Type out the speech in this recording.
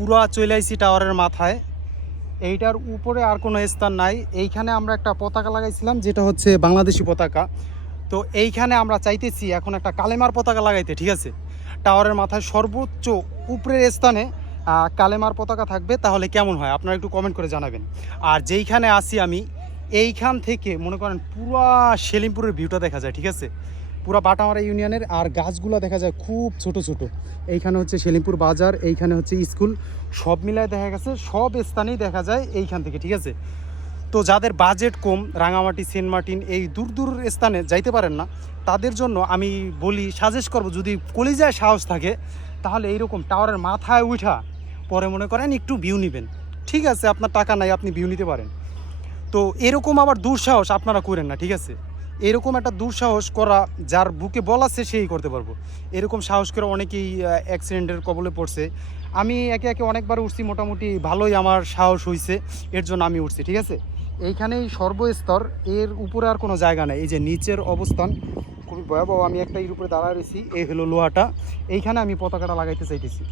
পুরা চলে আইছি টাওয়ারের মাথায়। এইটার উপরে আর কোনো স্থান নাই। এইখানে আমরা একটা পতাকা লাগাইছিলাম, যেটা হচ্ছে বাংলাদেশি পতাকা। তো এইখানে আমরা চাইতেছি এখন একটা কালেমার পতাকা লাগাইতে, ঠিক আছে? টাওয়ারের মাথায় সর্বোচ্চ উপরের স্থানে কালেমার পতাকা থাকবে, তাহলে কেমন হয় আপনারা একটু কমেন্ট করে জানাবেন। আর যেইখানে আসি আমি, এইখান থেকে মনে করেন পুরা সেলিমপুরের ভিউটা দেখা যায়, ঠিক আছে? পুরা বাটামারা ইউনিয়নের, আর গাছগুলো দেখা যায় খুব ছোট ছোট। এইখানে হচ্ছে সেলিমপুর বাজার, এইখানে হচ্ছে স্কুল, সব মিলায় দেখা গেছে সব স্থানেই দেখা যায় এইখান থেকে, ঠিক আছে? তো যাদের বাজেট কম, রাঙামাটি, সেন্ট মার্টিন এই দূর দূর স্থানে যাইতে পারেন না, তাদের জন্য আমি বলি, সাজেস্ট করব, যদি কলিজায় সাহস থাকে তাহলে এইরকম টাওয়ারের মাথায় উঠা পরে মনে করেন একটু ভিউ নেবেন। ঠিক আছে, আপনার টাকা নাই, আপনি ভিউ নিতে পারেন। তো এরকম আবার দুঃসাহস আপনারা করেন না, ঠিক আছে? এরকম একটা দুঃসাহস করা, যার বুকে বল আছে সেই করতে পারবো। এরকম সাহস করে অনেকেই অ্যাক্সিডেন্টের কবলে পড়ছে। আমি একে একে অনেকবার উঠছি, মোটামুটি ভালোই আমার সাহস হয়েছে, এর জন্য আমি উঠছি, ঠিক আছে? এইখানেই সর্বস্তর, এর উপরে আর কোনো জায়গা নেই। এই যে নিচের অবস্থান খুবই ভয়াবহ। আমি একটা এর উপরে দাঁড়ায় রয়েছি, এই হলো লোহাটা, এইখানে আমি পতাকাটা লাগাইতে চাইতেছি।